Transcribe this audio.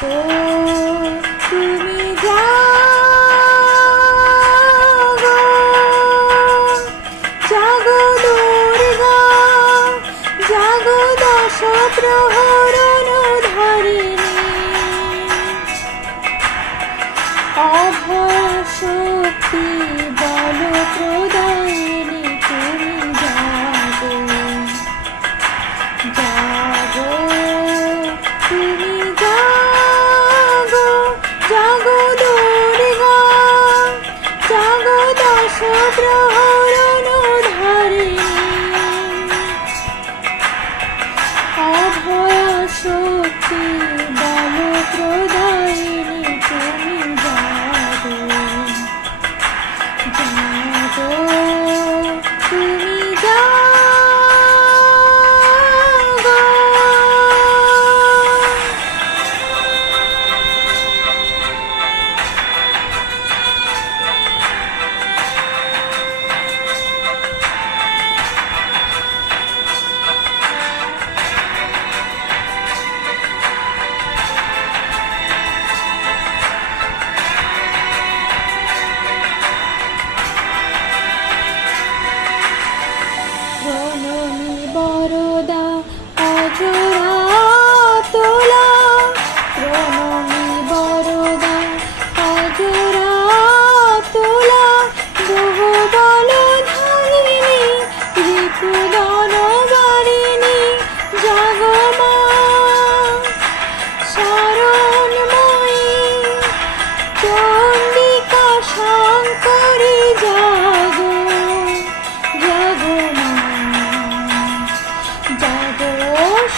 তো তুমি জাগো জাগো দুর্গা জাগো দশ প্রহরণ ধরিণী অভ শক্তি বল প্রদায় দশ